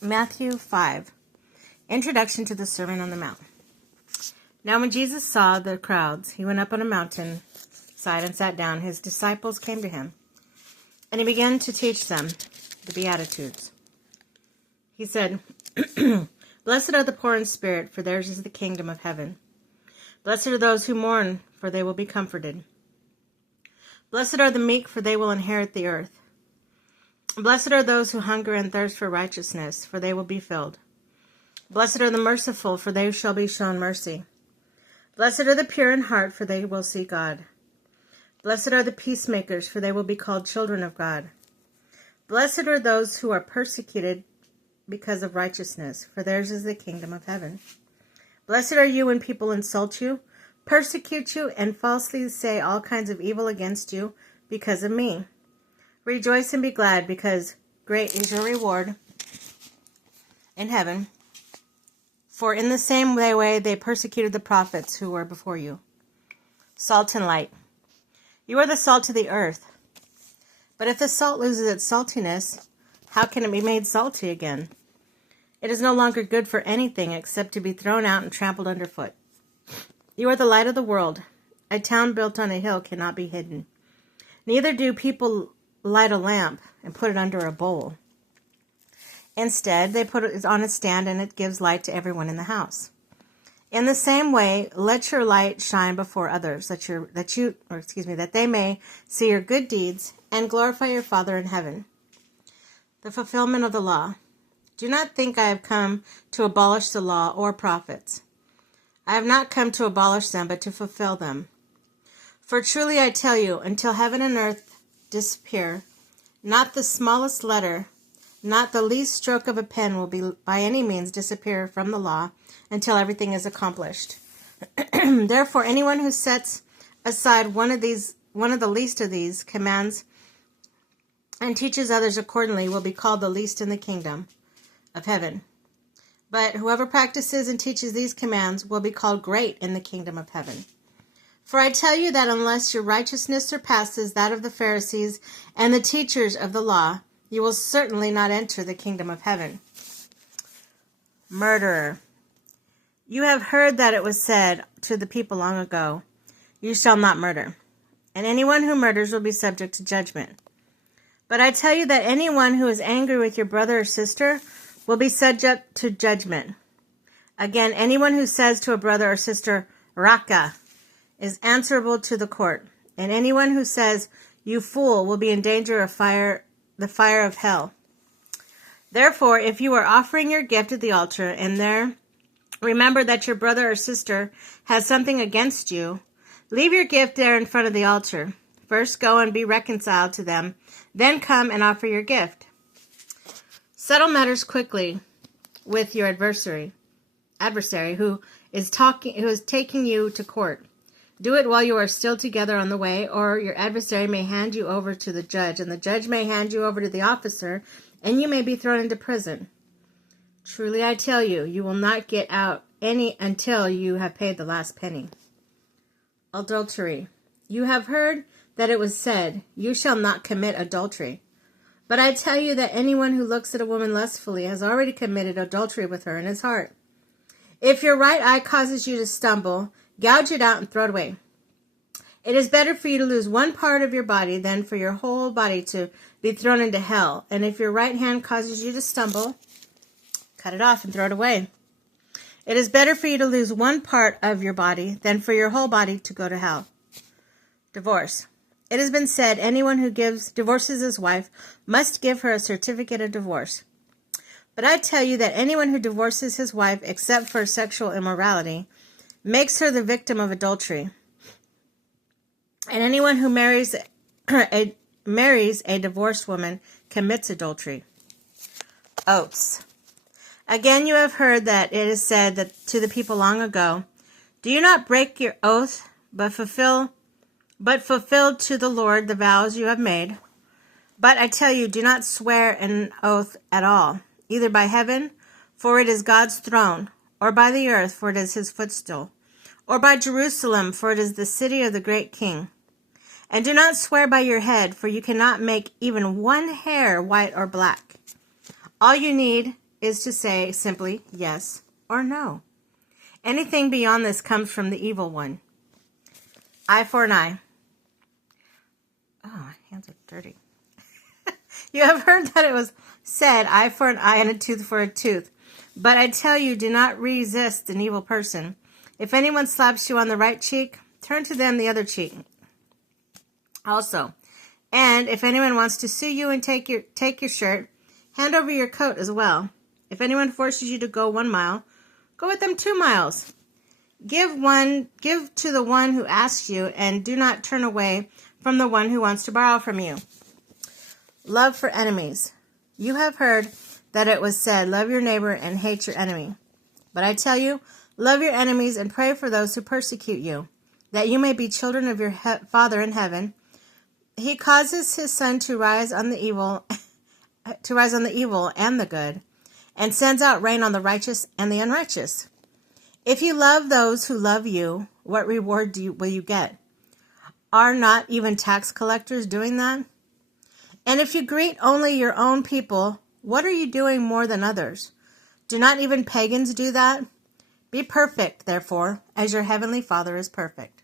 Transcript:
Matthew 5. Introduction to the Sermon on the Mount. Now when Jesus saw the crowds, he went up on a mountain side and sat down. His disciples came to him, and he began to teach them the Beatitudes. He said, Blessed are the poor in spirit, for theirs is the kingdom of heaven. Blessed are those who mourn, for they will be comforted. Blessed are the meek, for they will inherit the earth. Blessed are those who hunger and thirst for righteousness, for they will be filled. Blessed are the merciful, for they shall be shown mercy. Blessed are the pure in heart, for they will see God. Blessed are the peacemakers, for they will be called children of God. Blessed are those who are persecuted because of righteousness, for theirs is the kingdom of heaven. Blessed are you when people insult you, persecute you, and falsely say all kinds of evil against you because of me. Rejoice and be glad, because great is your reward in heaven. For in the same way they persecuted the prophets who were before you. Salt and light. You are the salt of the earth. But if the salt loses its saltiness, how can it be made salty again? It is no longer good for anything except to be thrown out and trampled underfoot. You are the light of the world. A town built on a hill cannot be hidden. Neither do people light a lamp and put it under a bowl. Instead, they put it on a stand, and it gives light to everyone in the house. In the same way, let your light shine before others, that they may see your good deeds and glorify your Father in heaven. The fulfillment of the law. Do not think I have come to abolish the law or prophets. I have not come to abolish them, but to fulfill them. For truly I tell you, until heaven and earth disappear, not the smallest letter, not the least stroke of a pen will be by any means disappear from the law until everything is accomplished. Therefore, anyone who sets aside one of the least of these commands and teaches others accordingly will be called the least in the kingdom of heaven. But whoever practices and teaches these commands will be called great in the kingdom of heaven. For I tell you that unless your righteousness surpasses that of the Pharisees and the teachers of the law, you will certainly not enter the kingdom of heaven. Murderer. You have heard that it was said to the people long ago, You shall not murder, and anyone who murders will be subject to judgment. But I tell you that anyone who is angry with your brother or sister will be subject to judgment. Again, anyone who says to a brother or sister, Raka, is answerable to the court, and anyone who says, You fool, will be in danger of the fire of hell. Therefore, if you are offering your gift at the altar, and there remember that your brother or sister has something against you, leave your gift there in front of the altar. First go and be reconciled to them, then come and offer your gift. Settle matters quickly with your adversary who is taking you to court. Do it while you are still together on the way, or your adversary may hand you over to the judge, and the judge may hand you over to the officer, and you may be thrown into prison. Truly I tell you, you will not get out any until you have paid the last penny. Adultery. You have heard that it was said, You shall not commit adultery. But I tell you that anyone who looks at a woman lustfully has already committed adultery with her in his heart. If your right eye causes you to stumble, gouge it out and throw it away. It is better for you to lose one part of your body than for your whole body to be thrown into hell. And if your right hand causes you to stumble, cut it off and throw it away. It is better for you to lose one part of your body than for your whole body to go to hell. Divorce. It has been said, anyone who divorces his wife must give her a certificate of divorce. But I tell you that anyone who divorces his wife except for sexual immorality makes her the victim of adultery. And anyone who marries a divorced woman commits adultery. Oaths. Again, you have heard that it is said that to the people long ago, Do you not break your oath, but fulfill to the Lord the vows you have made? But I tell you, do not swear an oath at all, either by heaven, for it is God's throne, or by the earth, for it is his footstool, or by Jerusalem, for it is the city of the great king. And do not swear by your head, for you cannot make even one hair white or black. All you need is to say simply yes or no. Anything beyond this comes from the evil one. Eye for an eye. Oh, my hands are dirty. You have heard that it was said, eye for an eye and a tooth for a tooth. But I tell you, do not resist an evil person. If anyone slaps you on the right cheek, turn to them the other cheek also. And if anyone wants to sue you and take your shirt, hand over your coat as well. If anyone forces you to go 1 mile, go with them 2 miles. Give to the one who asks you, and do not turn away from the one who wants to borrow from you. Love for enemies. You have heard that it was said, love your neighbor and hate your enemy. But I tell you, love your enemies and pray for those who persecute you, that you may be children of your Father in heaven. He causes his sun to rise on the evil and the good, and sends out rain on the righteous and the unrighteous. If you love those who love you, what reward will you get? Are not even tax collectors doing that? And if you greet only your own people, what are you doing more than others? Do not even pagans do that? Be perfect, therefore, as your heavenly Father is perfect.